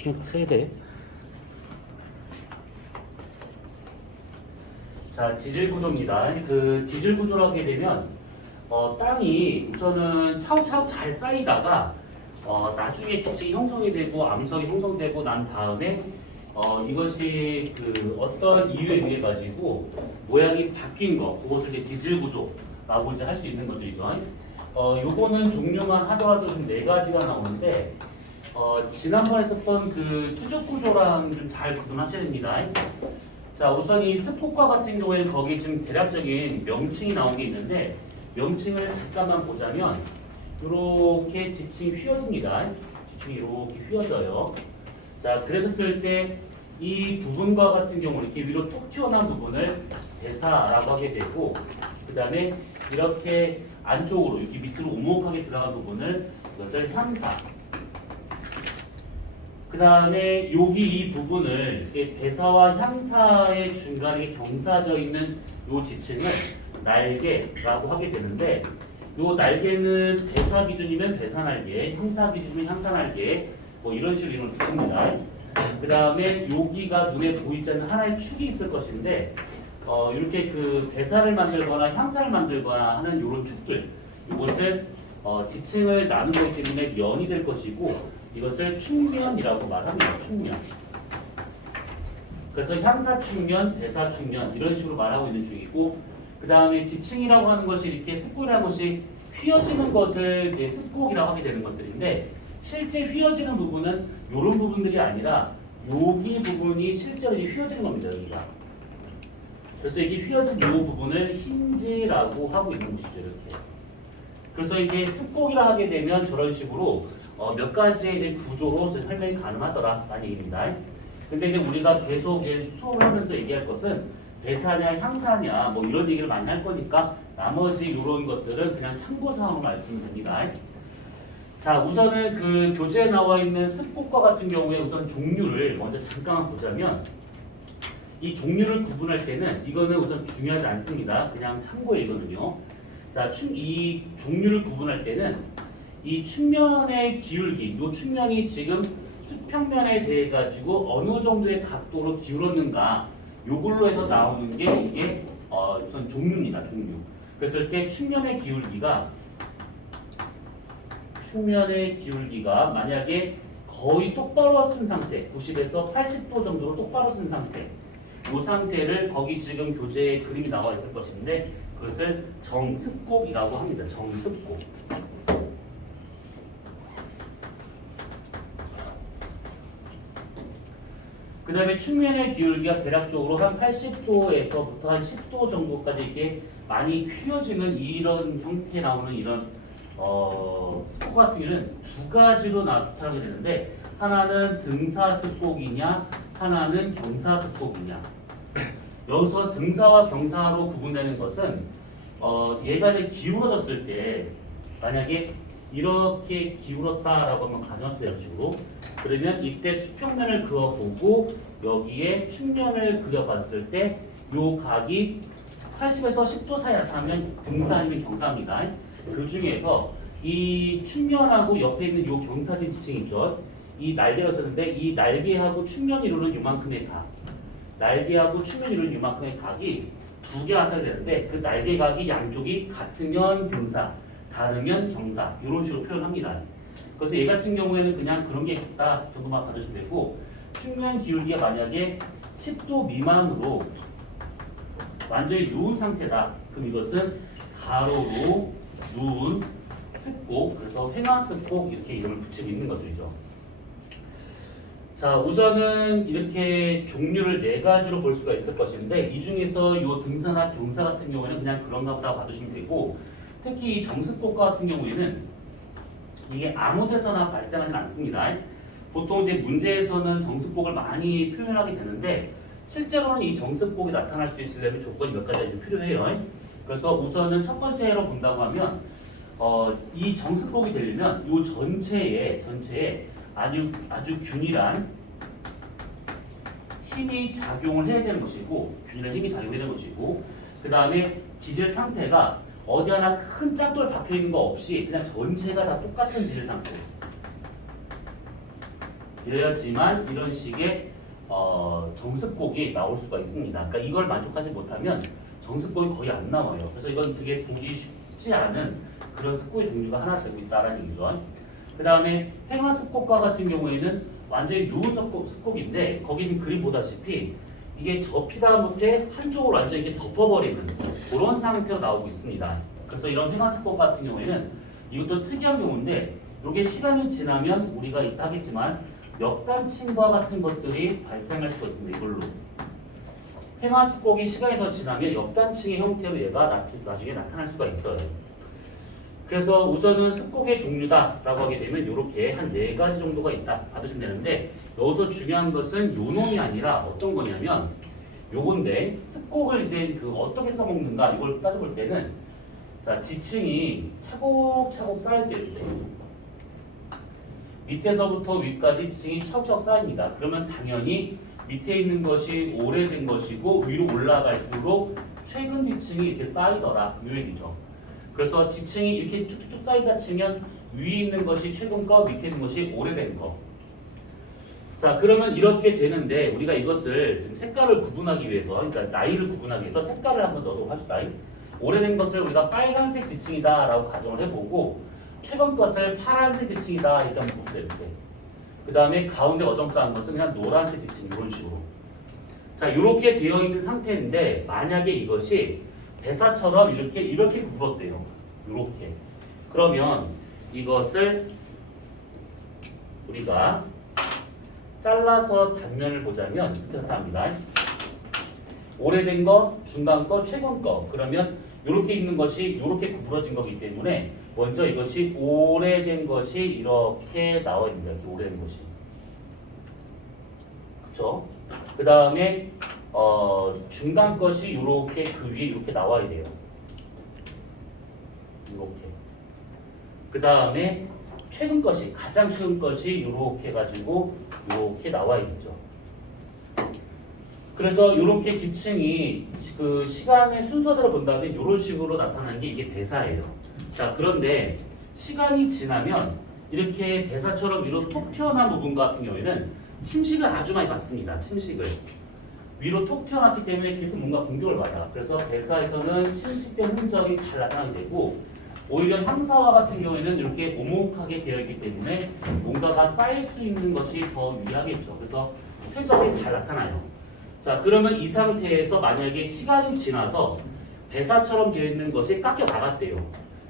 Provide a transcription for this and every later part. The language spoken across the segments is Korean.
신경 써야 돼. 자, 지질 구조입니다. 그 지질 구조를 하게 되면 땅이 우선은 차곡차곡 잘 쌓이다가 나중에 지층이 형성이 되고 암석이 형성되고 난 다음에 이것이 그 어떤 이유에 의해 가지고 모양이 바뀐 거, 그것을 이제 지질 구조라고 이제 할 수 있는 것들이죠. 요거는 종류만 하더라도 좀 네 가지가 나오는데 지난번에 썼던 그 투적 구조랑 좀 잘 구분하셔야 됩니다. 자, 우선 이 스폭과 같은 경우에는 거기 지금 대략적인 명칭이 나온 게 있는데 명칭을 잠깐만 보자면 이렇게 지층이 휘어집니다. 지층이 이렇게 휘어져요. 자, 그랬을 때 이 부분과 같은 경우는 이렇게 위로 톡 튀어나온 부분을 대사라고 하게 되고, 그 다음에 이렇게 안쪽으로 이렇게 밑으로 오목하게 들어간 부분을 이것을 향사. 그 다음에 여기 이 부분을 이렇게 배사와 향사의 중간에 경사져 있는 이 지층을 날개라고 하게 되는데, 이 날개는 배사 기준이면 배사 날개, 향사 기준이면 향사 날개, 뭐 이런 식으로 이름을 붙입니다. 그 다음에 여기가 눈에 보이지 않는 하나의 축이 있을 것인데, 이렇게 그 배사를 만들거나 향사를 만들거나 하는 이런 축들, 이것을 지층을 나눈 거기 때문에 면이 될 것이고, 이것을 축면이라고 말합니다. 축면. 그래서 향사 축면, 배사 축면 이런 식으로 말하고 있는 중이고, 그 다음에 지층이라고 하는 것이 이렇게 습곡이라는 것이 휘어지는 것을 이제 습곡이라고 하게 되는 것들인데, 실제 휘어지는 부분은 이런 부분들이 아니라 여기 부분이 실제로 이제 휘어지는 겁니다. 여기가. 그래서 이게 휘어진 이 부분을 힌지라고 하고 있는 것이죠. 이렇게. 그래서 이게 습곡이라 하게 되면 저런 식으로 몇 가지의 이제 구조로 설명이 가능하더라라는 얘기입니다. 근데 이제 우리가 계속 이제 수업을 하면서 얘기할 것은 배사냐 향사냐 뭐 이런 얘기를 많이 할 거니까 나머지 이런 것들은 그냥 참고사항으로 말씀드립니다. 자, 우선은 그 교재에 나와 있는 습곡과 같은 경우에 우선 종류를 먼저 잠깐만 보자면, 이 종류를 구분할 때는 이거는 우선 중요하지 않습니다. 그냥 참고에 이거는요. 자, 이 종류를 구분할 때는 이 측면의 기울기, 이 측면이 지금 수평면에 대해 가지고 어느 정도의 각도로 기울었는가, 요걸로 해서 나오는 게 이게 우선 종류입니다. 종류. 그랬을 때 측면의 기울기가 만약에 거의 똑바로 쓴 상태, 90에서 80도 정도로 똑바로 쓴 상태, 이 상태를 거기 지금 교재에 그림이 나와 있을 것인데 그것을 정습곡이라고 합니다. 정습곡. 그 다음에 측면의 기울기가 대략적으로 한 80도에서부터 한 10도 정도까지 이렇게 많이 휘어지는 이런 형태에 나오는 이런 습곡 같은 경우는 두 가지로 나타나게 되는데, 하나는 등사습곡이냐 하나는 경사습곡이냐. 여기서 등사와 경사로 구분되는 것은 얘가 이제 기울어졌을 때, 만약에 이렇게 기울었다라고 하면 가정하세요. 이런 식으로. 그러면 이때 수평면을 그어보고 여기에 측면을 그려봤을 때 요 각이 80에서 10도 사이 나타나면 등사 아니면 경사입니다. 그 중에서 이 측면하고 옆에 있는 요 경사진 지층 있죠. 이 날개가 썼는데 이 날개하고 측면이 이루는 요만큼의 각, 날개하고 측면이 이루는 요만큼의 각이 두 개가 나타나게 되는데, 그 날개 각이 양쪽이 같으면 등사, 다르면 경사, 이런 식으로 표현합니다. 그래서 얘 같은 경우에는 그냥 그런 게 있다 정도만 봐주시면 되고, 측면 기울기가 만약에 10도 미만으로 완전히 누운 상태다. 그럼 이것은 가로로 누운 습곡, 그래서 횡화습곡 이렇게 이름을 붙이고 있는 것들이죠. 자, 우선은 이렇게 종류를 네 가지로 볼 수가 있을 것인데, 이 중에서 이 등사나 경사 같은 경우에는 그냥 그런가 보다 봐주시면 되고, 특히 이 정습곡과 같은 경우에는 이게 아무 데서나 발생하지 않습니다. 보통 이제 문제에서는 정습곡을 많이 표현하게 되는데, 실제로는 이 정습곡이 나타날 수 있으려면 조건이 몇 가지가 좀 필요해요. 그래서 우선은 첫 번째로 본다고 하면 이 정습곡이 되려면 이 전체에 아주 균일한 힘이 작용을 해야 되는 것이고, 균일한 힘이 작용해야 되는 것이고, 그 다음에 지질 상태가 어디 하나 큰 짝돌 박혀 있는 거 없이 그냥 전체가 다 똑같은 지질 상태. 되어야지만 이런 식의 정습곡이 나올 수가 있습니다. 그러니까 이걸 만족하지 못하면 정습곡이 거의 안 나와요. 그래서 이건 되게 보기 쉽지 않은 그런 습곡의 종류가 하나 되고 있다라는 얘기죠. 그 다음에 행화습곡과 같은 경우에는 완전히 누운 습곡인데 거기는 그림 보다시피 이게 접히다 못해 한쪽으로 완전히 이렇게 덮어버리는 그런 상태로 나오고 있습니다. 그래서 이런 행화습곡 같은 경우에는 이것도 특이한 경우인데 이게 시간이 지나면 우리가 이따 하겠지만 역단층과 같은 것들이 발생할 수가 있습니다. 이걸로 행화습곡이 시간이 더 지나면 역단층의 형태로 얘가 나중에 나타날 수가 있어요. 그래서 우선은 습곡의 종류다라고 하게 되면 이렇게 한 4가지 정도가 있다 받으시면 되는데 여기서 중요한 것은 요 놈이 아니라 어떤 거냐면 요건데 습곡을 이제 그 어떻게 써먹는가 이걸 따져볼 때는 자 지층이 차곡차곡 쌓일 때 이렇게 밑에서부터 위까지 지층이 차곡차곡 쌓입니다. 그러면 당연히 밑에 있는 것이 오래된 것이고 위로 올라갈수록 최근 지층이 이렇게 쌓이더라 이 얘기죠. 그래서 지층이 이렇게 쭉쭉 쌓이다 치면 위에 있는 것이 최근 거, 밑에 있는 것이 오래된 거. 자, 그러면 이렇게 되는데 우리가 이것을 지금 색깔을 구분하기 위해서, 그러니까 나이를 구분하기 위해서 색깔을 한번 넣어도 합시다. 오래된 것을 우리가 빨간색 지층이다라고 가정을 해보고 최근 것을 파란색 지층이다 이렇게 한번 봅시다. 이렇게. 그 다음에 가운데 어정쩡한 것은 그냥 노란색 지층 이런 식으로. 자, 이렇게 되어 있는 상태인데 만약에 이것이 대사처럼 이렇게 구부렀대요. 이렇게. 그러면 이것을 우리가 잘라서 단면을 보자면 이렇게 나타납니다. 오래된 거, 중간 거, 최근 거. 그러면 이렇게 있는 것이 이렇게 구부러진 거기 때문에 먼저 이것이 오래된 것이 이렇게 나와야 됩니다. 이렇게 오래된 것이. 그렇죠? 그 다음에 중간 것이 이렇게 그 위에 이렇게 나와야 돼요. 이렇게. 그 다음에 최근 것이 가장 최근 것이 이렇게 해가지고 이렇게 나와야겠죠. 그래서 이렇게 지층이 그 시간의 순서대로 본다면 이런 식으로 나타나는 게 이게 대사예요. 자, 그런데 시간이 지나면 이렇게 대사처럼 위로 톡 튀어나온 부분 같은 경우에는 침식을 아주 많이 받습니다. 침식을. 위로 톡 튀어나왔기 때문에 계속 뭔가 공격을 받아. 그래서 대사에서는 침식된 흔적이 잘 나타나게 되고 오히려 향사화 같은 경우에는 이렇게 오목하게 되어 있기 때문에 뭔가가 쌓일 수 있는 것이 더 유리하겠죠. 그래서 퇴적이 잘 나타나요. 자, 그러면 이 상태에서 만약에 시간이 지나서 대사처럼 되어 있는 것이 깎여 나갔대요.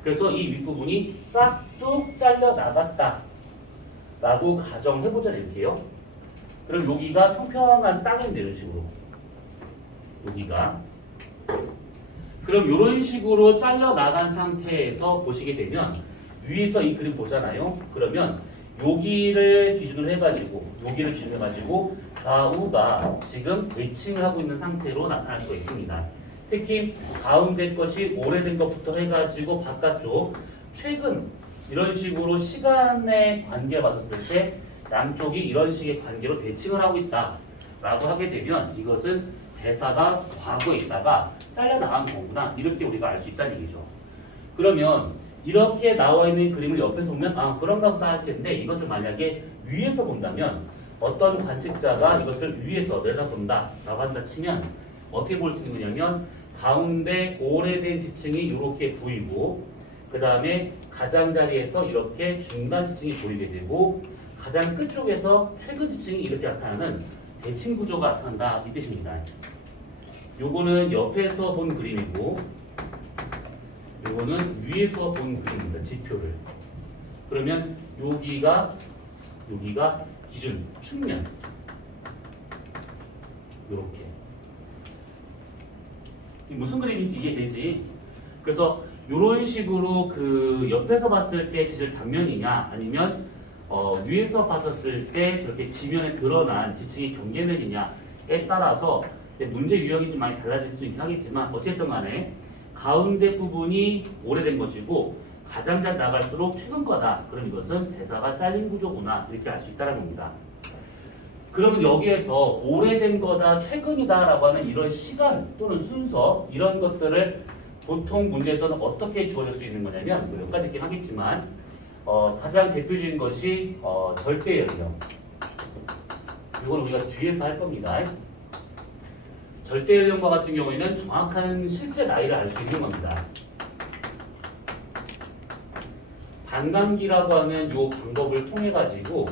그래서 이 윗부분이 싹 뚝 잘려 나갔다 라고 가정해보자 이렇게요. 그럼 여기가 평평한 땅인데 이런 식으로 여기가 그럼 이런 식으로 잘려 나간 상태에서 보시게 되면 위에서 이 그림 보잖아요. 그러면 여기를 기준으로 해가지고 좌우가 지금 대칭을 하고 있는 상태로 나타날 수가 있습니다. 특히 가운데 것이 오래된 것부터 해가지고 바깥쪽 최근 이런 식으로 시간의 관계 봤을 때 양쪽이 이런 식의 관계로 대칭을 하고 있다라고 하게 되면 이것은 대사가 과거에 있다가 잘려나간 거구나 이렇게 우리가 알 수 있다는 얘기죠. 그러면 이렇게 나와 있는 그림을 옆에서 보면 아 그런가 보다 할 텐데 이것을 만약에 위에서 본다면 어떤 관측자가 이것을 위에서 내려다본다 라고 한다 치면 어떻게 볼 수 있는 거냐면 가운데 오래된 지층이 이렇게 보이고 그 다음에 가장자리에서 이렇게 중간 지층이 보이게 되고 가장 끝쪽에서 최근 지층이 이렇게 나타나는 대칭 구조가 나타난다 이 뜻입니다. 요거는 옆에서 본 그림이고 요거는 위에서 본 그림입니다. 지표를. 그러면 여기가 기준 측면 요렇게 무슨 그림인지 이해되지? 그래서 이런 식으로 그 옆에서 봤을 때 지질 단면이냐 아니면 위에서 봤었을 때 저렇게 지면에 드러난 지층이 경계면이냐에 따라서 문제 유형이 좀 많이 달라질 수 있긴 하겠지만 어쨌든 간에 가운데 부분이 오래된 것이고 가장 잘 나갈수록 최근 거다. 그럼 이것은 대사가 잘린 구조구나 이렇게 알 수 있다는 겁니다. 그러면 여기에서 오래된 거다, 최근이다 라고 하는 이런 시간 또는 순서 이런 것들을 보통 문제에서는 어떻게 주어질 수 있는 거냐면 몇 가지 있긴 하겠지만 가장 대표적인 것이 절대 연령 이건 우리가 뒤에서 할 겁니다. 절대 연령과 같은 경우에는 정확한 실제 나이를 알 수 있는 겁니다. 반감기라고 하는 이 방법을 통해 가지고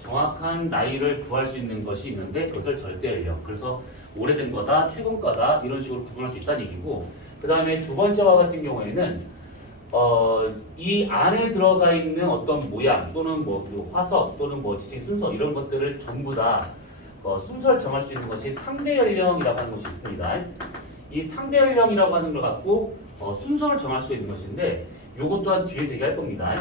정확한 나이를 구할 수 있는 것이 있는데 그것을 절대 연령. 그래서 오래된 거다, 최근 거다 이런 식으로 구분할 수 있다는 얘기고, 그 다음에 두 번째와 같은 경우에는 이 안에 들어가 있는 어떤 모양 또는 뭐 화석 또는 뭐 지층 순서 이런 것들을 전부 다 순서를 정할 수 있는 것이 상대 연령이라고 하는 것이 있습니다. 이 상대 연령이라고 하는 걸 갖고 순서를 정할 수 있는 것인데 이것 또한 뒤에 얘기할 겁니다.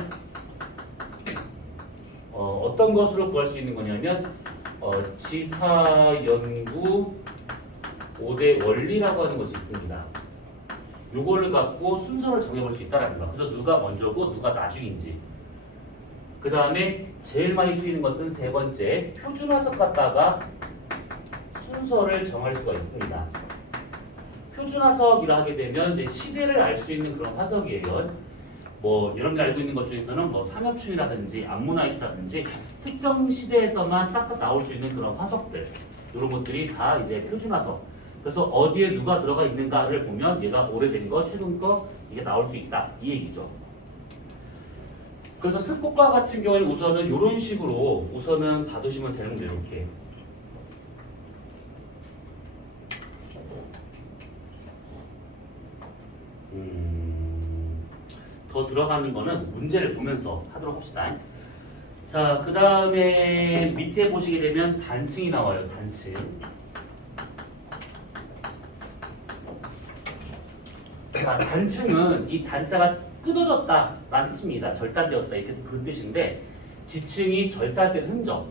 어떤 것으로 구할 수 있는 거냐면 지사연구 5대 원리라고 하는 것이 있습니다. 요거를 갖고 순서를 정해볼 수 있다는 거. 그래서 누가 먼저고 누가 나중인지. 그 다음에 제일 많이 쓰이는 것은 세 번째 표준화석 갖다가 순서를 정할 수가 있습니다. 표준화석이라 하게 되면 이제 시대를 알 수 있는 그런 화석이에요. 뭐 여러분들 알고 있는 것 중에서는 뭐 삼엽충이라든지 암모나이트라든지 특정 시대에서만 딱딱 나올 수 있는 그런 화석들, 이런 것들이 다 이제 표준화석. 그래서 어디에 누가 들어가 있는가를 보면 얘가 오래된 거, 최근 거 이게 나올 수 있다 이 얘기죠. 그래서 습곡과 같은 경우에는 우선은 이런 식으로 우선은 받으시면 되는 거예요. 이렇게. 더 들어가는 거는 문제를 보면서 하도록 합시다. 자, 그 다음에 밑에 보시게 되면 단층이 나와요. 단층. 자, 단층은 이 단자가 끊어졌다라는 뜻입니다. 절단되었다 이렇게 그 뜻인데, 지층이 절단된 흔적,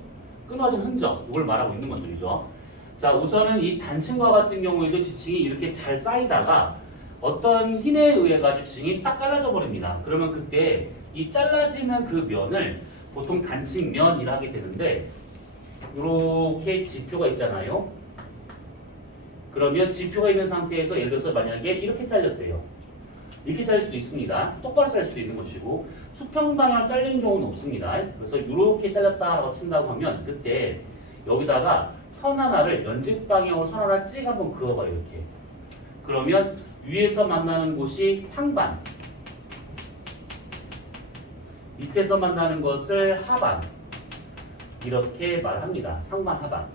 끊어진 흔적 이걸 말하고 있는 것들이죠. 자, 우선은 이 단층과 같은 경우에도 지층이 이렇게 잘 쌓이다가 어떤 힘에 의해 가지고 지층이 딱 잘라져 버립니다. 그러면 그때 이 잘라지는 그 면을 보통 단층면이라 하게 되는데, 이렇게 지표가 있잖아요. 그러면 지표가 있는 상태에서 예를 들어서 만약에 이렇게 잘렸대요. 이렇게 잘릴 수도 있습니다. 똑바로 잘릴 수도 있는 것이고, 수평 방향으로 잘리는 경우는 없습니다. 그래서 이렇게 잘렸다라고 친다고 하면 그때 여기다가 선 하나를 연직 방향으로 선 하나 찍 한번 그어봐요. 이렇게. 그러면 위에서 만나는 곳이 상반, 밑에서 만나는 것을 하반, 이렇게 말합니다. 상반, 하반.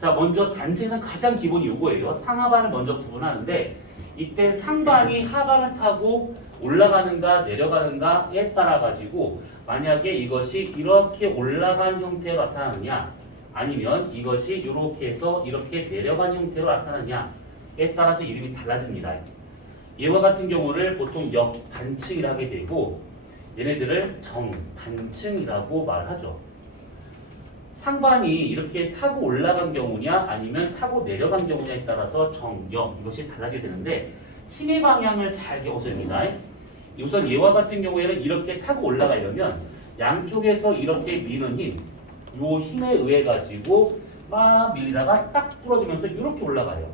자, 먼저 단층에서 가장 기본이 요거예요. 상하반을 먼저 구분하는데, 이때 상반이 하반을 타고 올라가는가 내려가는가에 따라 가지고 만약에 이것이 이렇게 올라간 형태로 나타나느냐 아니면 이것이 이렇게 해서 이렇게 내려간 형태로 나타나느냐에 따라서 이름이 달라집니다. 얘와 같은 경우를 보통 역단층이라 하게 되고, 얘네들을 정단층이라고 말하죠. 상반이 이렇게 타고 올라간 경우냐 아니면 타고 내려간 경우냐에 따라서 정, 역 이것이 달라지게 되는데, 힘의 방향을 잘 기억하셔야 됩니다. 우선 얘와 같은 경우에는 이렇게 타고 올라가려면 양쪽에서 이렇게 미는 힘, 요 힘에 의해 가지고 막 밀리다가 딱 부러지면서 이렇게 올라가요.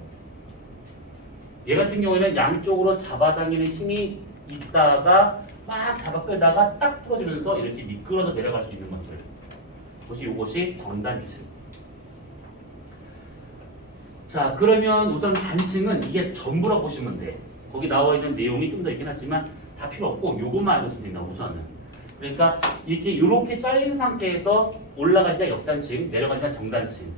얘 같은 경우에는 양쪽으로 잡아당기는 힘이 있다가 막 잡아 끌다가 딱 부러지면서 이렇게 미끄러져 내려갈 수 있는 것들. 이것이 정단층. 자, 그러면 우선 단층은 이게 전부라고 보시면 돼. 거기 나와 있는 내용이 좀 더 있긴 하지만 다 필요 없고 요것만 알고 있으면 됩니다. 우선은. 그러니까 이렇게 잘린 상태에서 올라가니까 역단층, 내려가니까 정단층.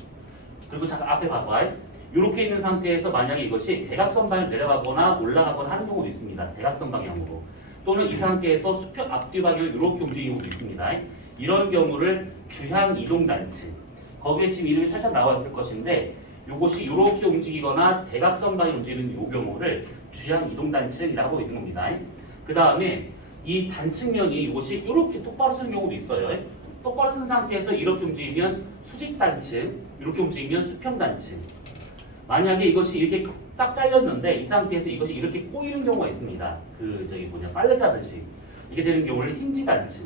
그리고 잠깐 앞에 봐봐. 이렇게 있는 상태에서 만약에 이것이 대각선 방향으로 내려가거나 올라가거나 하는 경우도 있습니다. 대각선 방향으로. 또는 이 상태에서 수평 앞뒤 방향으로 이렇게 움직이는 경우도 있습니다. 이런 경우를 주향 이동 단층. 거기에 지금 이름이 살짝 나와 있을 것인데, 이것이 이렇게 움직이거나 대각선 방향으로 움직이는 이 경우를 주향 이동 단층이라고 있는 겁니다. 그 다음에 이 단층면이 이것이 이렇게 똑바로 서는 경우도 있어요. 똑바로 선 상태에서 이렇게 움직이면 수직 단층, 이렇게 움직이면 수평 단층. 만약에 이것이 이렇게 딱 잘렸는데 이 상태에서 이것이 이렇게 꼬이는 경우가 있습니다. 빨래 짜듯이 이게 되는 경우를 힌지 단층.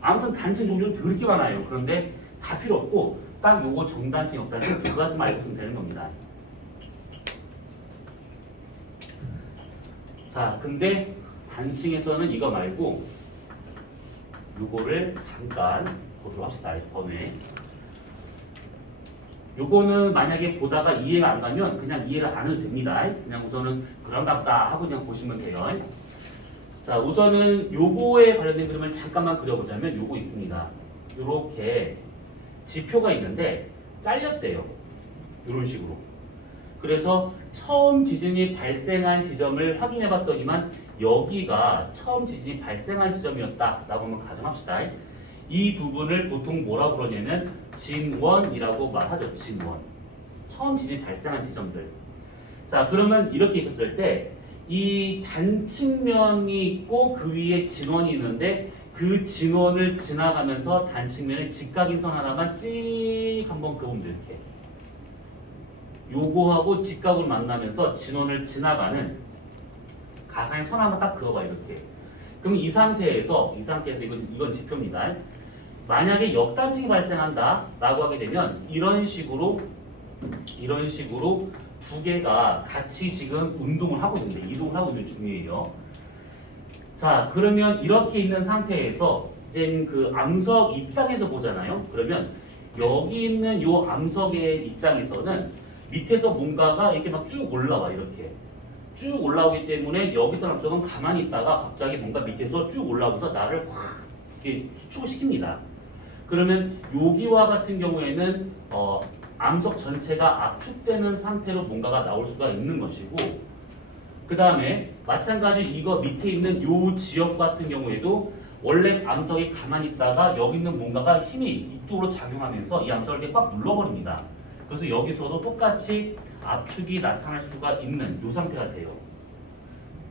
아무튼 단층 종류는 더럽게 많아요. 그런데 다 필요 없고 딱 요거 정단층, 역단층 두 가지만 알고 있으면 되는 겁니다. 자, 근데 단층에서는 이거 말고 요거를 잠깐 보도록 합시다. 번외. 요거는 만약에 보다가 이해가 안 가면 그냥 이해를 안 해도 됩니다. 그냥 우선은 그런가 보다 하고 그냥 보시면 돼요. 자, 우선은 요거에 관련된 그림을 잠깐만 그려보자면 요거 있습니다. 요렇게 지표가 있는데 잘렸대요. 요런 식으로. 그래서 처음 지진이 발생한 지점을 확인해 봤더니만 여기가 처음 지진이 발생한 지점이었다라고 한번 가정합시다. 이 부분을 보통 뭐라고 그러냐면 진원이라고 말하죠. 진원. 처음 지진이 발생한 지점들. 자, 그러면 이렇게 있었을 때 이 단측면이 있고 그 위에 진원이 있는데 그 진원을 지나가면서 단측면에 직각인 선 하나만 찍 한번 그으면 이렇게. 요거하고 직각을 만나면서 진원을 지나가는 가상의 선 하나 딱 그어봐 이렇게. 그럼 이 상태에서 이건 지표입니다. 만약에 역단층이 발생한다라고 하게 되면 이런 식으로 두 개가 같이 지금 운동을 하고 있는데 이동을 하고 있는 중이에요. 자, 그러면 이렇게 있는 상태에서 이제 그 암석 입장에서 보잖아요. 그러면 여기 있는 요 암석의 입장에서는 밑에서 뭔가가 이렇게 막 쭉 올라와 이렇게 쭉 올라오기 때문에 여기 있던 암석은 가만히 있다가 갑자기 뭔가 밑에서 쭉 올라오면서 나를 확 이렇게 수축을 시킵니다. 그러면 여기와 같은 경우에는 암석 전체가 압축되는 상태로 뭔가가 나올 수가 있는 것이고, 그 다음에 마찬가지 이거 밑에 있는 요 지역 같은 경우에도 원래 암석이 가만히 있다가 여기 있는 뭔가가 힘이 이쪽으로 작용하면서 이 암석을 이렇게 꽉 눌러버립니다. 그래서 여기서도 똑같이 압축이 나타날 수가 있는 요 상태가 돼요.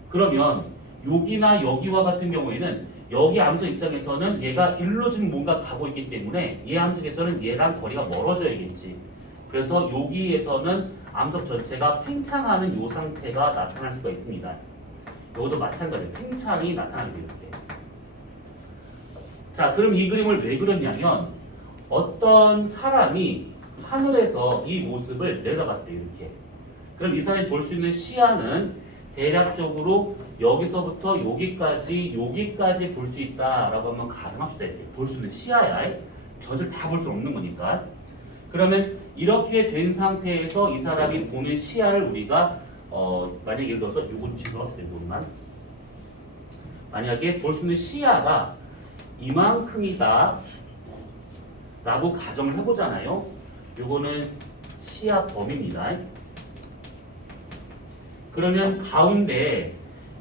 그러면 여기나 여기와 같은 경우에는 여기 암석 입장에서는 얘가 일로 지금 뭔가 가고 있기 때문에 얘 암석에서는 얘랑 거리가 멀어져야겠지. 그래서 여기에서는 암석 전체가 팽창하는 요 상태가 나타날 수가 있습니다. 이것도 마찬가지예요. 팽창이 나타나게 돼요. 이렇게. 자, 그럼 이 그림을 왜 그렸냐면 어떤 사람이 하늘에서 이 모습을 내려봤대요. 이렇게. 그럼 이 사람이 볼 수 있는 시야는 대략적으로 여기서부터 여기까지 볼 수 있다라고 한번 가정합시다. 이렇게. 볼 수 있는 시야야. 저를 다 볼 수 없는 거니까. 그러면 이렇게 된 상태에서 이 사람이 보는 시야를 우리가 만약에 예를 들어서 요건 지도로 합시다. 요것만. 만약에 볼 수 있는 시야가 이만큼이다 라고 가정을 해보잖아요. 요거는 시야 범위입니다. 그러면 가운데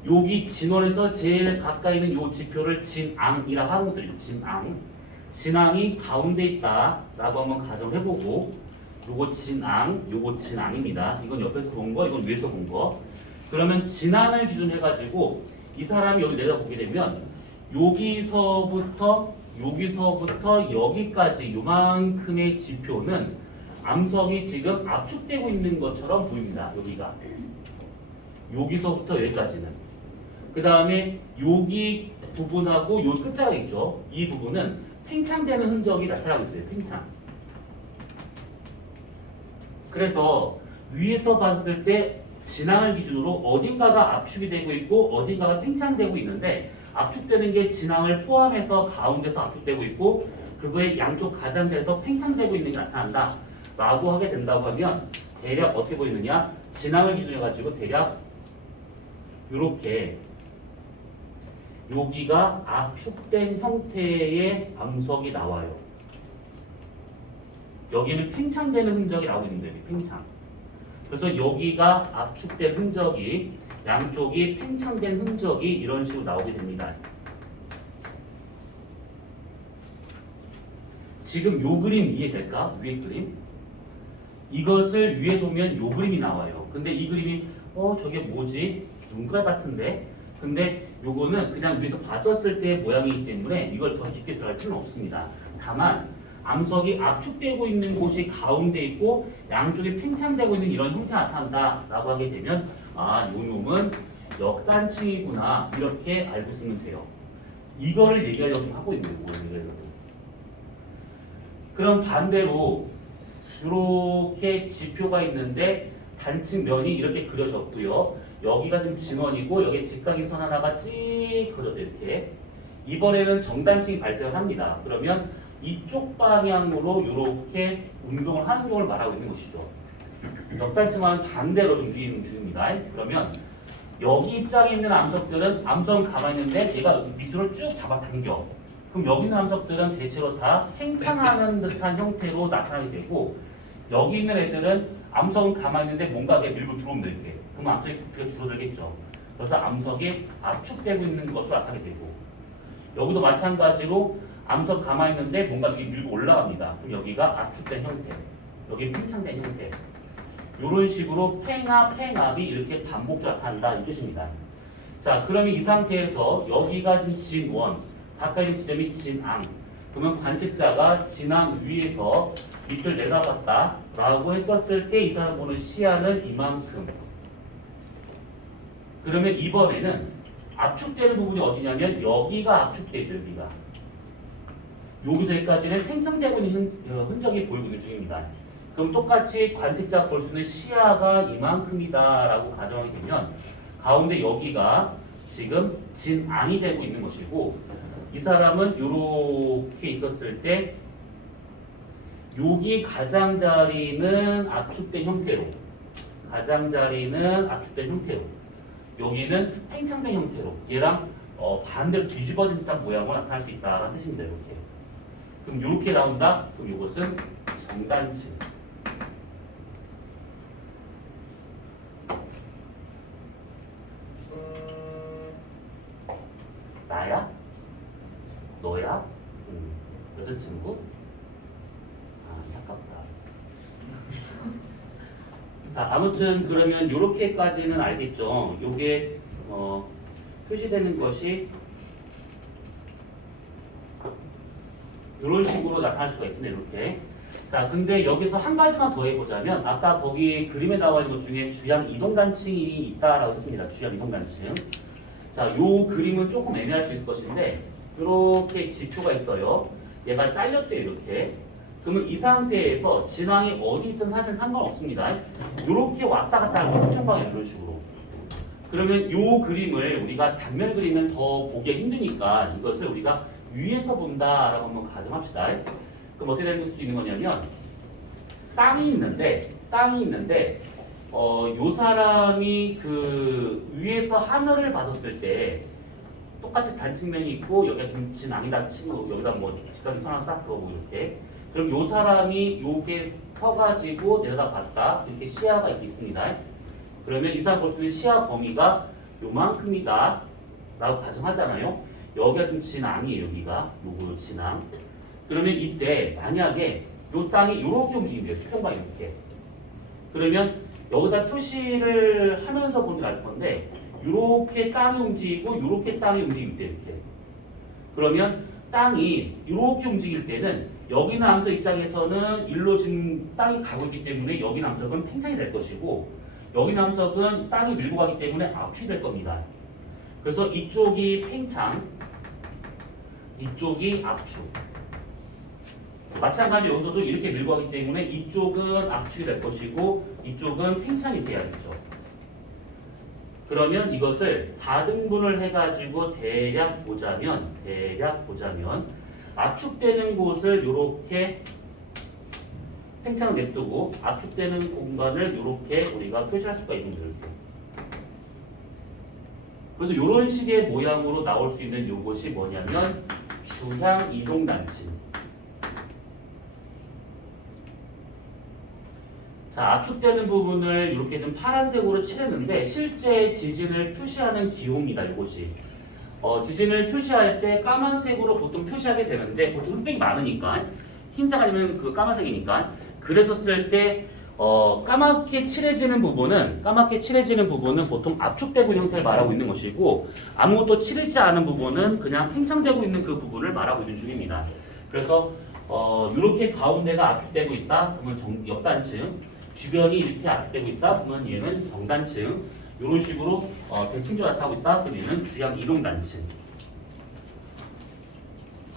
여기 진원에서 제일 가까이 있는 요 지표를 진앙이라 하는 것들이죠. 진앙이 가운데 있다 라고 한번 가정해보고, 요거 진앙, 요거 진앙입니다. 이건 옆에서 본 거, 이건 위에서 본 거. 그러면 진앙을 기준으로 해가지고 이 사람이 여기 내려보게 되면 여기서부터 여기까지 요만큼의 지표는 암석이 지금 압축되고 있는 것처럼 보입니다. 여기서부터 여기까지는. 그 다음에 여기 부분하고 요 끝자락 있죠. 이 부분은 팽창되는 흔적이 나타나고 있어요. 팽창. 그래서 위에서 봤을 때 진앙을 기준으로 어딘가가 압축이 되고 있고 어딘가가 팽창되고 있는데, 압축되는 게 진앙을 포함해서 가운데서 압축되고 있고 그거의 양쪽 가장자리에서 팽창되고 있는 게 나타난다 라고 하게 된다고 하면 대략 어떻게 보이느냐, 진앙을 기준으로 해가지고 대략 이렇게 여기가 압축된 형태의 암석이 나와요. 여기는 팽창되는 흔적이 나오고 있는데 팽창. 그래서 여기가 압축된 흔적이, 양쪽이 팽창된 흔적이 이런 식으로 나오게 됩니다. 지금 요 그림 이해될까? 위에 그림? 이것을 위에서 보면 요 그림이 나와요. 근데 이 그림이 저게 뭐지? 눈깔 같은데? 근데 요거는 그냥 위에서 봤었을 때의 모양이기 때문에 이걸 더 깊게 들어갈 필요는 없습니다. 다만 암석이 압축되고 있는 곳이 가운데 있고 양쪽이 팽창되고 있는 이런 형태가 나타난다 라고 하게 되면 요 놈은 역단층이구나 이렇게 알고 있으면 돼요. 이거를 얘기하려고 하고 있는 거예요. 그럼 반대로 이렇게 지표가 있는데 단층면이 이렇게 그려졌고요. 여기가 좀 진원이고 여기 직각인 선 하나가 찍 그려져 이렇게. 이번에는 정단층이 발생을 합니다. 그러면 이쪽 방향으로 이렇게 운동을 하는 경우를 말하고 있는 것이죠. 역단층과는 반대로 좀 움직이는 중입니다. 그러면 여기 입장에 있는 암석들은 암석은 가만히 있는데 얘가 밑으로 쭉 잡아당겨. 그럼 여기 있는 암석들은 대체로 다 팽창하는 듯한 형태로 나타나게 되고, 여기 있는 애들은 암석은 가만히 있는데 뭔가 이렇게 밀고 들어오면 이렇게. 그럼 암석의 부피가 줄어들겠죠. 그래서 암석이 압축되고 있는 것으로 나타나게 되고, 여기도 마찬가지로 암석 가만히 있는데 뭔가 이렇게 밀고 올라갑니다. 그럼 여기가 압축된 형태, 여기 팽창된 형태. 이런 식으로 팽압, 팽압이 이렇게 반복적으로 나타난다 이 뜻입니다. 자, 그러면 이 상태에서 여기가 지금 진원, 가까이 있는 지점이 진앙. 그러면 관측자가 진앙 위에서 밑을 내다봤다라고 했었을 때 이 사람 보는 시야는 이만큼. 그러면 이번에는 압축되는 부분이 어디냐면 여기가 압축되죠, 여기가. 여기서 여기까지는 팽창되고 있는 흔적이 보이고 있는 중입니다. 그럼 똑같이 관측자가 볼 수 있는 시야가 이만큼이다라고 가정하게 되면 가운데 여기가 지금 진앙이 되고 있는 것이고, 이 사람은 이렇게 있었을 때 여기 가장자리는 압축된 형태로, 가장자리는 압축된 형태로, 여기는 팽창된 형태로, 얘랑 반대로 뒤집어진 듯한 모양으로 나타날 수 있다라는 뜻입니다. 이렇게. 그럼 이렇게 나온다. 그럼 이것은 정단층. 나야? 너야? 여자친구? 아, 안타깝다. 자, 아무튼 그러면 이렇게까지는 알겠죠. 요게 표시되는 것이 이런 식으로 나타날 수가 있습니다. 이렇게. 자, 근데 여기서 한 가지만 더 해보자면, 아까 거기 그림에 나와 있는 것 중에 주양 이동단층이 있다라고 했습니다. 주양 이동단층. 자, 요 그림은 조금 애매할 수 있을 것인데, 이렇게 지표가 있어요. 얘가 잘렸대요, 이렇게. 그러면 이 상태에서 진앙이 어디 있든 사실 상관없습니다. 이렇게 왔다 갔다 하는 수평 방향 이런 식으로. 그러면 요 그림을 우리가 단면 그리면 더 보기 힘드니까 이것을 우리가 위에서 본다라고 한번 가정합시다. 그럼 어떻게 될 수 있는 거냐면, 땅이 있는데 요 사람이 그 위에서 하늘을 봤었을 때 똑같이 단측면이 있고 여기가 좀 진앙이다 치고 여기다 뭐 직각이 선 하나 딱 그어보고 이렇게. 그럼 요 사람이 요게 서가지고 내려다봤다 이렇게 시야가 있습니다. 그러면 이 사람 볼 수 있는 시야 범위가 요만큼이다 라고 가정하잖아요. 여기가 좀 진앙이에요. 여기가 요거 진앙. 그러면 이때 만약에 요 땅이 이렇게 움직인대요. 수평방 이렇게. 그러면 여기다 표시를 하면서 보는 게 나을 건데, 이렇게 땅이 움직이고 이렇게 땅이 움직일 때 이렇게. 그러면 땅이 이렇게 움직일 때는 여기 있는 암석 입장에서는 일로 지금 땅이 가고 있기 때문에 여기 있는 암석은 팽창이 될 것이고, 여기 있는 암석은 땅이 밀고 가기 때문에 압축이 될 겁니다. 그래서 이쪽이 팽창, 이쪽이 압축. 마찬가지로 여기서도 이렇게 밀고 가기 때문에 이쪽은 압축이 될 것이고 이쪽은 팽창이 돼야겠죠. 그러면 이것을 4등분을 해가지고 대략 보자면 압축되는 곳을 이렇게 팽창을 냅두고 압축되는 공간을 이렇게 우리가 표시할 수가 있는 거예요. 그래서 이런 식의 모양으로 나올 수 있는 이것이 뭐냐면 주향 이동단층. 자, 압축되는 부분을 이렇게 좀 파란색으로 칠했는데 실제 지진을 표시하는 기호입니다. 이것이. 지진을 표시할 때 까만색으로 보통 표시하게 되는데 보통 흑백이 많으니까 흰색 아니면 그 까만색이니까 그랬었을 때 까맣게 칠해지는 부분은 보통 압축되고 있는 형태를 말하고 있는 것이고 아무것도 칠해지지 않은 부분은 그냥 팽창되고 있는 그 부분을 말하고 있는 중입니다. 그래서 이렇게 가운데가 압축되고 있다. 그러면 역단층. 주변이 이렇게 압축되고 있다. 그러면 얘는 정단층. 이런 식으로 대칭조 나타나고 있다. 그러면 얘는 주양 이동단층.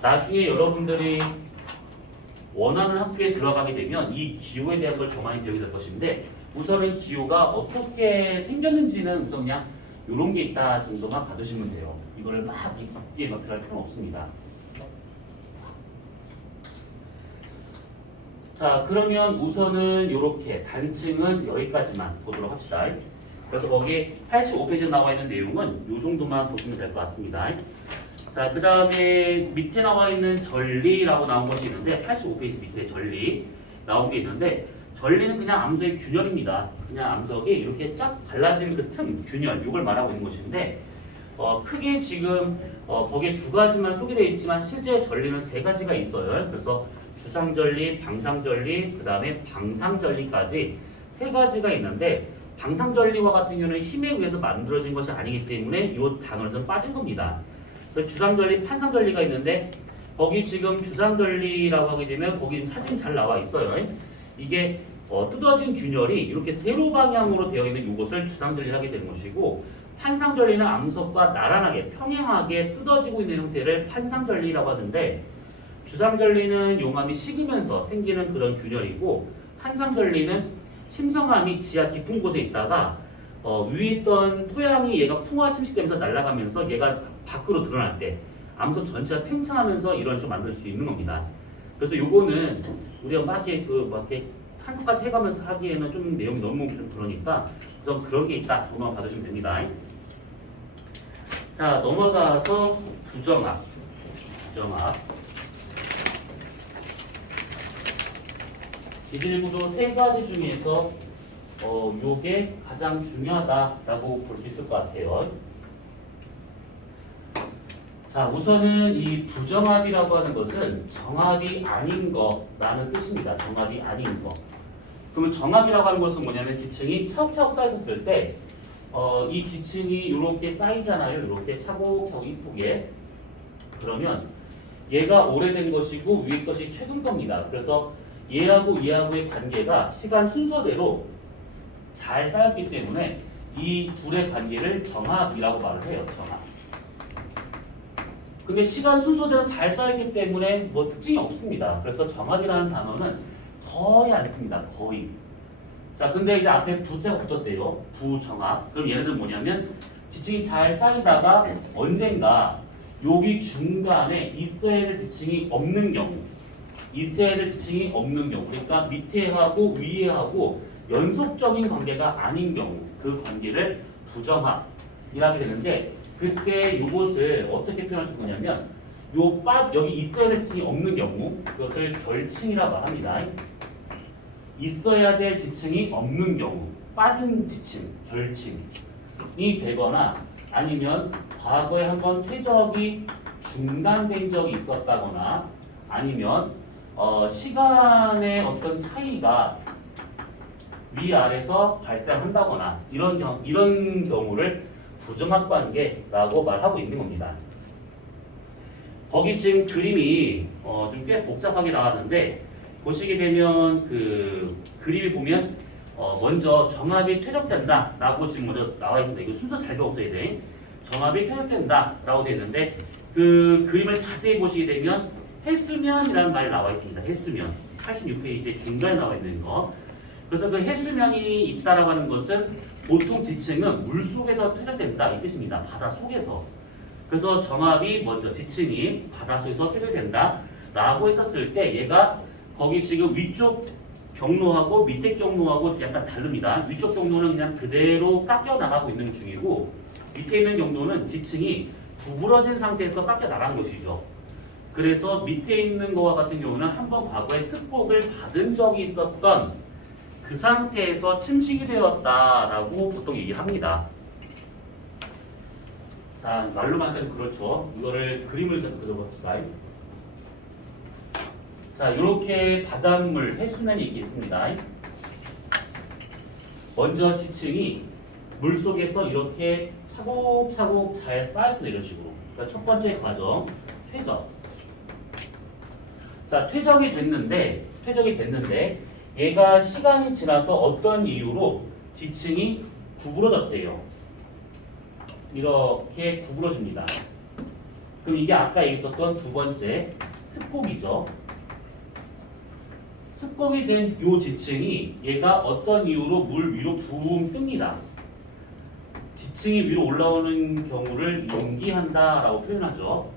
나중에 여러분들이 원하는 학교에 들어가게 되면 이 기호에 대한 걸 더 많이 배우게 될 것인데 우선은 기호가 어떻게 생겼는지는 우선 그냥 이런 게 있다 정도만 받으시면 돼요. 이거를 막 깊게 막 들어갈 필요는 없습니다. 자, 그러면 우선은 이렇게 단층은 여기까지만 보도록 합시다. 그래서 거기 85페이지에 나와 있는 내용은 이 정도만 보시면 될 것 같습니다. 자, 그 다음에 밑에 나와 있는 전리라고 나온 것이 있는데 85페이지 밑에 전리 나온 게 있는데 전리는 그냥 암석의 균열입니다. 그냥 암석이 이렇게 쫙 갈라진 그 틈, 균열, 이걸 말하고 있는 것인데 크게 지금 거기에 두 가지만 소개되어 있지만 실제 전리는 세 가지가 있어요. 그래서 주상전리, 방상전리, 그 다음에 방상전리까지 세 가지가 있는데 방상전리와 같은 경우는 힘에 의해서 만들어진 것이 아니기 때문에 이 단어에서 빠진 겁니다. 주상전리, 판상전리가 있는데 거기 지금 주상전리라고 하게 되면 거기 사진 잘 나와 있어요. 이게 뜯어진 균열이 이렇게 세로 방향으로 되어 있는 이것을 주상전리를 하게 되는 것이고 판상전리는 암석과 나란하게 평행하게 뜯어지고 있는 형태를 판상전리라고 하는데 주상전리는 용암이 식으면서 생기는 그런 균열이고 판상전리는 심성암이 지하 깊은 곳에 있다가 위에 있던 토양이 얘가 풍화 침식되면서 날아가면서 얘가 밖으로 드러날 때 암석 전체가 팽창하면서 이런 식으로 만들 수 있는 겁니다. 그래서 요거는 우리가 막 이렇게 한석까지 해가면서 하기에는 좀 내용이 너무 좀 그러니까 우선 그런 게 있다 정도만 받으시면 됩니다. 자, 넘어가서 부정합. 지질구조 세 가지 중에서 요게 가장 중요하다라고 볼 수 있을 것 같아요. 자, 우선은 이 부정합이라고 하는 것은 정합이 아닌 거라는 뜻입니다. 정합이 아닌 거. 그러면 정합이라고 하는 것은 뭐냐면 지층이 차곡차곡 쌓였을 때 이 지층이 이렇게 쌓이잖아요. 이렇게 차곡차곡 이쁘게. 그러면 얘가 오래된 것이고 위에 것이 최근 겁니다. 그래서 얘하고 얘하고의 관계가 시간 순서대로 잘 쌓였기 때문에 이 둘의 관계를 정합이라고 말을 해요. 정합. 근데 시간 순서대로 잘 쌓였기 때문에 뭐 특징이 없습니다. 그래서 정합이라는 단어는 거의 안 씁니다. 거의. 자, 근데 이제 앞에 부자가 붙었대요. 부정합. 그럼 얘네들은 뭐냐면 지층이 잘 쌓이다가 언젠가 여기 중간에 있어야 될 지층이 없는 경우, 그러니까 밑에하고 위에하고 연속적인 관계가 아닌 경우 그 관계를 부정합이라게 되는데 그때 이것을 어떻게 표현할 수 있냐면 여기 있어야 될 지층이 없는 경우 그것을 결층이라 말합니다. 있어야 될 지층이 없는 경우 빠진 지층, 결층이 되거나 아니면 과거에 한번 퇴적이 중단된 적이 있었다거나 아니면 시간의 어떤 차이가 위아래서 발생한다거나 이런 경우를 부정합 관계라고 말하고 있는 겁니다. 거기 지금 그림이 좀 꽤 복잡하게 나왔는데 보시게 되면 그 그림이 보면 먼저 정합이 퇴적된다 라고 지금 먼저 나와 있습니다. 이거 순서 잘 배웠어야 돼. 정합이 퇴적된다 라고 되어 있는데 그 그림을 자세히 보시게 되면 해수면이라는 말이 나와 있습니다. 해수면 86페이지 중간에 나와 있는 거. 그래서 그 해수면이 있다라고 하는 것은 보통 지층은 물 속에서 퇴적된다 이 뜻입니다. 바다 속에서. 그래서 정합이 먼저 지층이 바다 속에서 퇴적된다 라고 했었을 때 얘가 거기 지금 위쪽 경로하고 밑에 경로하고 약간 다릅니다. 위쪽 경로는 그냥 그대로 깎여 나가고 있는 중이고 밑에 있는 경로는 지층이 구부러진 상태에서 깎여 나간 것이죠. 그래서 밑에 있는 거와 같은 경우는 한번 과거에 습곡을 받은 적이 있었던 그 상태에서 침식이 되었다라고 보통 얘기합니다. 자, 말로만 해도 그렇죠. 이거를 그림을 그려봅시다. 자, 이렇게 바닷물, 해수면이 있겠습니다. 먼저 지층이 물 속에서 이렇게 차곡차곡 잘 쌓였습니다. 이런 식으로. 그러니까 첫 번째 과정, 퇴적. 자, 퇴적이 됐는데 얘가 시간이 지나서 어떤 이유로 지층이 구부러졌대요. 이렇게 구부러집니다. 그럼 이게 아까 얘기했었던 두 번째 습곡이죠. 습곡이 된 요 지층이 얘가 어떤 이유로 물 위로 붕 뜹니다. 지층이 위로 올라오는 경우를 용기한다라고 표현하죠.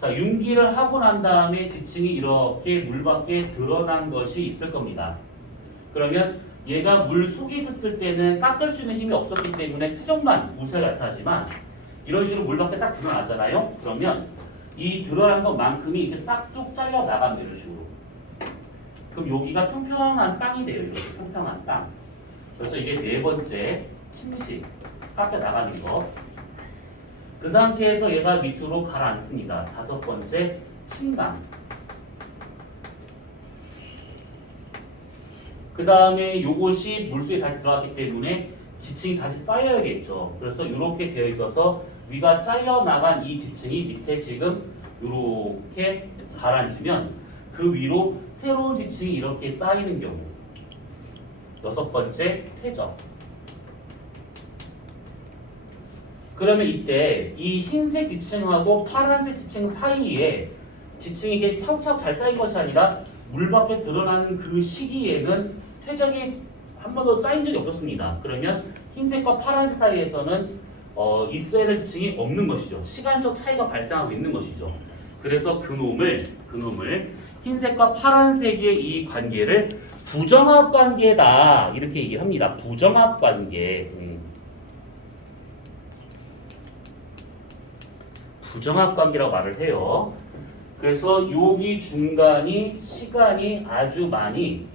자, 융기를 하고 난 다음에 지층이 이렇게 물 밖에 드러난 것이 있을 겁니다. 그러면 얘가 물 속에 있었을 때는 깎을 수 있는 힘이 없었기 때문에 퇴적만 우세가 나타나지만 이런 식으로 물 밖에 딱 드러나잖아요. 그러면 이 드러난 것만큼이 이렇게 싹둑 잘려 나갑니다. 이런 식으로. 그럼 여기가 평평한 땅이 돼요. 이렇게 평평한 땅. 그래서 이게 네 번째 침식 깎여 나가는 거. 그 상태에서 얘가 밑으로 가라앉습니다. 다섯 번째 침강. 그 다음에 요것이 물속에 다시 들어갔기 때문에 지층이 다시 쌓여야겠죠. 그래서 이렇게 되어 있어서 위가 잘려 나간 이 지층이 밑에 지금 이렇게 가라앉으면 그 위로 새로운 지층이 이렇게 쌓이는 경우. 여섯 번째 퇴적. 그러면 이때 이 흰색 지층하고 파란색 지층 사이에 지층이 이게 차곡차곡 잘 쌓인 것이 아니라 물 밖에 드러나는 그 시기에는 퇴적이 한 번도 쌓인 적이 없었습니다. 그러면 흰색과 파란색 사이에서는 있어야 될 지층이 없는 것이죠. 시간적 차이가 발생하고 있는 것이죠. 그래서 그놈을 흰색과 파란색의 이 관계를 부정합 관계다 이렇게 얘기를 합니다. 부정합 관계. 부정합 관계라고 말을 해요. 그래서 여기 중간이 시간이 아주 많이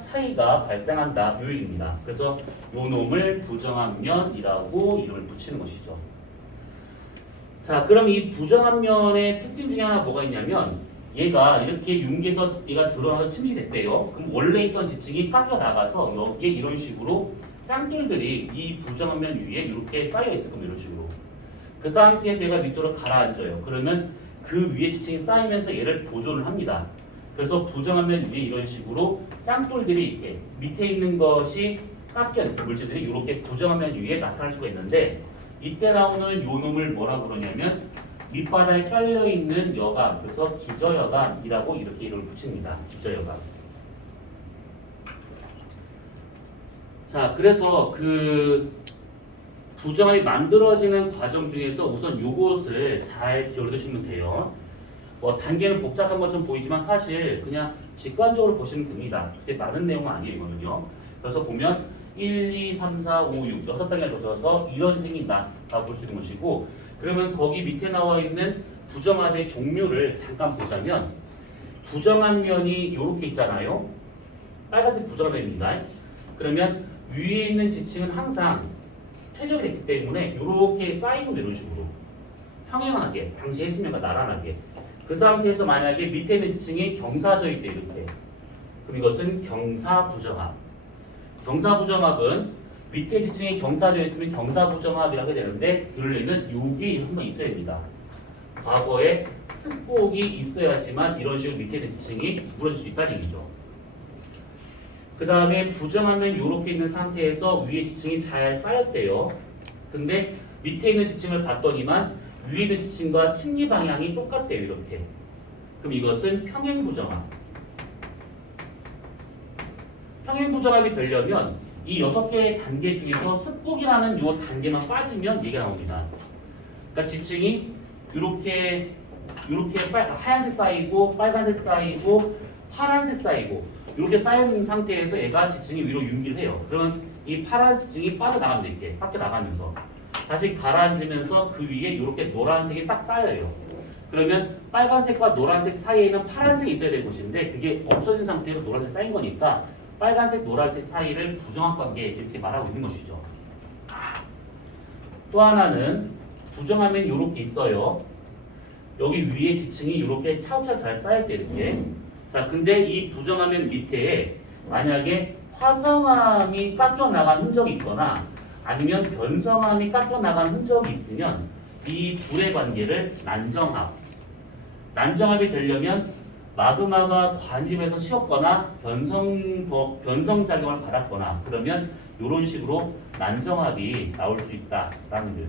차이가 발생한다 이 얘기입니다. 그래서 요 놈을 부정합면이라고 이름을 붙이는 것이죠. 자, 그럼 이 부정합면의 특징 중에 하나 뭐가 있냐면 얘가 이렇게 융기에서 얘가 들어가서 침식됐대요. 그럼 원래 있던 지층이 깎여 나가서 여기에 이런 식으로 짱돌들이 이 부정합면 위에 이렇게 쌓여 있을 겁니다. 이런 식으로. 그 상태에서 얘가 밑으로 가라앉아요. 그러면 그 위에 지층이 쌓이면서 얘를 보존을 합니다. 그래서 부정하면 위에 이런 식으로 짱돌들이 이렇게 밑에 있는 것이 깎여 물질들이 이렇게 부정하면 위에 나타날 수가 있는데 이때 나오는 요 놈을 뭐라고 그러냐면 밑바닥에 깔려 있는 여감, 그래서 기저여감이라고 이렇게 이름을 붙입니다. 기저여감. 자, 그래서 그 부정합이 만들어지는 과정 중에서 우선 요것을 잘 기억해 두시면 돼요. 단계는 복잡한 것처럼 보이지만 사실 그냥 직관적으로 보시면 됩니다. 그렇게 많은 내용은 아니거든요. 그래서 보면 1, 2, 3, 4, 5, 6, 6단계를 거쳐서 이런 식이 생긴다라고 볼 수 있는 것이고 그러면 거기 밑에 나와 있는 부정합의 종류를 잠깐 보자면 부정한 면이 이렇게 있잖아요. 빨간색 부정합입니다. 그러면 위에 있는 지층은 항상 퇴적이 됐기 때문에 이렇게 쌓이고 이런 식으로 평행하게 당시 했으면 나란하게 그 상태에서 만약에 밑에 있는 지층이 경사져 있대 이렇게 그럼 이것은 경사부정합. 경사부정합은 밑에 지층이 경사져 있으면 경사부정합이라고 하게 되는데 그러려면 여기 한번 있어야 됩니다. 과거에 습곡이 있어야지만 이런 식으로 밑에 있는 지층이 무너질 수 있다는 얘기죠. 그 다음에 부정하면 이렇게 있는 상태에서 위에 지층이 잘 쌓였대요. 근데 밑에 있는 지층을 봤더니만 위에 있는 지층과 침리 방향이 똑같대요. 이렇게. 그럼 이것은 평행부정합. 평행부정합이 되려면 이 6개의 단계 중에서 습곡이라는 이 단계만 빠지면 얘기가 나옵니다. 그러니까 지층이 이렇게 하얀색 쌓이고 빨간색 쌓이고 파란색 쌓이고 이렇게 쌓여있는 상태에서 얘가 지층이 위로 융기를 해요. 그러면 이 파란 지층이 빠져나갑니다. 이렇게 밖에 나가면서 다시 가라앉으면서 그 위에 이렇게 노란색이 딱 쌓여요. 그러면 빨간색과 노란색 사이에는 파란색이 있어야 될 것인데 그게 없어진 상태로 노란색 쌓인 거니까 빨간색, 노란색 사이를 부정합 관계 이렇게 말하고 있는 것이죠. 또 하나는 부정하면 이렇게 있어요. 여기 위에 지층이 이렇게 차곡차곡 잘 쌓였대 이렇게. 자, 근데 이 부정하면 밑에 만약에 화성암이 깎여 나간 흔적이 있거나 아니면 변성암이 깎여 나간 흔적이 있으면 이 둘의 관계를 난정합. 난정합이 되려면 마그마가 관입에서 식었거나 변성작용을 받았거나 그러면 이런 식으로 난정합이 나올 수 있다라는 거예요.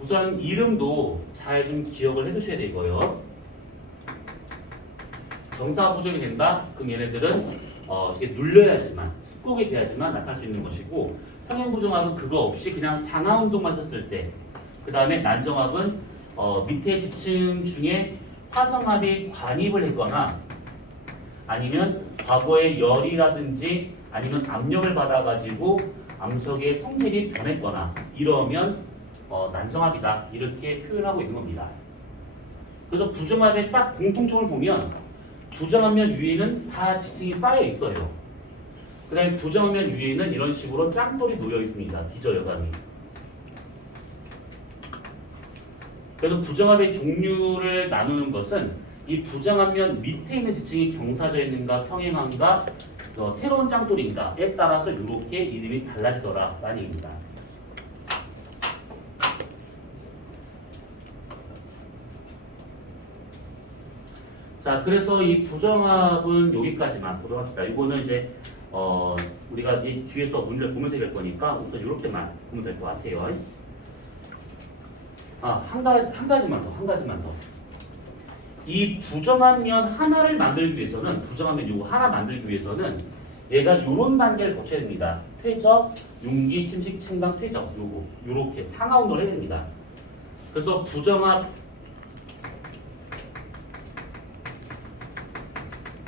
우선 이름도 잘 좀 기억을 해두셔야 되고요. 경사부정이 된다? 그럼 얘네들은 이게 눌려야지만 습곡이 돼야지만 나타날 수 있는 것이고 평행부정합은 그거 없이 그냥 상하운동만 했을 때 그 다음에 난정합은 밑에 지층 중에 화성압이 관입을 했거나 아니면 과거에 열이라든지 아니면 압력을 받아가지고 암석의 성질이 변했거나 이러면 난정압이다 이렇게 표현하고 있는 겁니다. 그래서 부정압의 딱 공통점을 보면 부정압면 위에는 다 지층이 쌓여 있어요. 그 다음에 부정압면 위에는 이런 식으로 짱돌이 놓여 있습니다. 기저여감이. 그래서 부정압의 종류를 나누는 것은 이 부정압면 밑에 있는 지층이 경사져 있는가 평행한가 새로운 짱돌인가에 따라서 이렇게 이름이 달라지더라 라는 얘기입니다. 자, 그래서 이 부정압은 여기까지만 보도록 합시다. 이거는 이제 우리가 이 뒤에서 문제를 보면서 얘기할 거니까 우선 이렇게만 보면 될 것 같아요. 한 가지만 더. 이 부정압면 하나를 만들기 위해서는 부정압면 요거 하나 만들기 위해서는 얘가 이런 단계를 거쳐야 됩니다. 퇴적, 융기, 침식, 침강, 퇴적 요렇게 상하 운동을 해야 됩니다. 그래서 부정압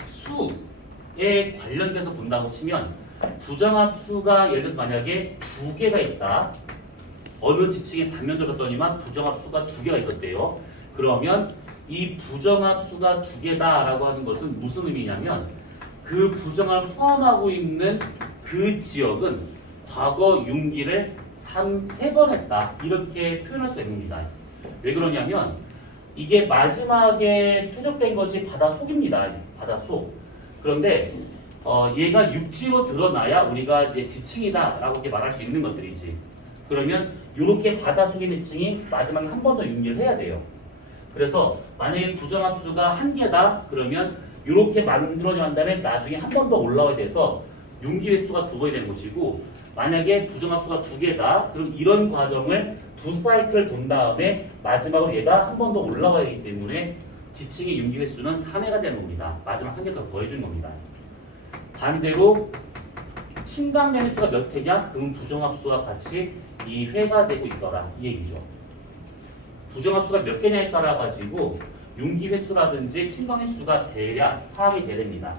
수에 관련돼서 본다고 치면 부정압 수가 예를 들어서 만약에 2개가 있다. 어느 지층에 단면을 봤더니만 부정압 수가 2개가 있었대요. 그러면 이 부정압 수가 2개다라고 하는 것은 무슨 의미냐면 그 부정압을 포함하고 있는 그 지역은 과거 융기를 3번 했다. 이렇게 표현할 수가 있습니다. 왜 그러냐면 이게 마지막에 퇴적된 것이 바다속입니다. 바다속. 그런데 얘가 육지로 드러나야 우리가 이제 지층이다라고 이렇게 말할 수 있는 것들이지. 그러면 이렇게 바닷속에 있는 지층이 마지막에 한 번 더 융기를 해야 돼요. 그래서 만약에 부정압수가 1개다 그러면 이렇게 만들어져 난 다음에 나중에 한 번 더 올라와야 돼서 융기 횟수가 2번이 되는 것이고 만약에 부정압수가 2개다 그럼 이런 과정을 2사이클 돈 다음에 마지막으로 얘가 한 번 더 올라가야 하기 때문에 지층의 융기 횟수는 3회가 되는 겁니다. 마지막 한 개 더 더해주는 겁니다. 반대로 침강된 횟수가 몇 회냐? 그럼 부정압수와 같이 2회가 되고 있더라 이 얘기죠. 부정압수가 몇 개냐에 따라 가지고 융기 횟수라든지 침강 횟수가 대략 파악이 됩니다.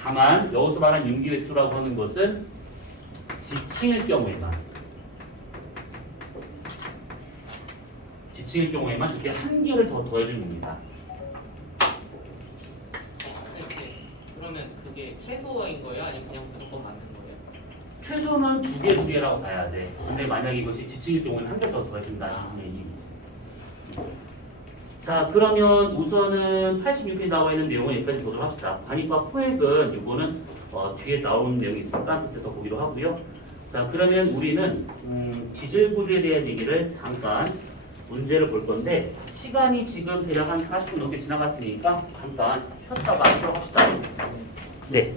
다만 여기서 말한 융기 횟수라고 하는 것은 지층일 경우에만 이렇게 한 개를 더 더해주는 겁니다. 그러면 그게 최소인 거예요? 아니면 그냥 무조건 맞는 거예요? 최소는 2개라고 봐야 돼. 근데 만약에 이것이 지층일 경우에는 한 개 더 더해준다는 얘기지. 자, 그러면 우선은 86페이지 나와 있는 내용을 여기까지 보도록 합시다. 관입과 포획은 이거는 뒤에 나오는 내용이 있으니까 그때 더 보기로 하고요. 자, 그러면 우리는 지질 구조에 대한 얘기를 잠깐 문제를 볼 건데 시간이 지금 대략 한 40분 넘게 지나갔으니까 잠깐 쉬었다가 하도록 합시다. 네.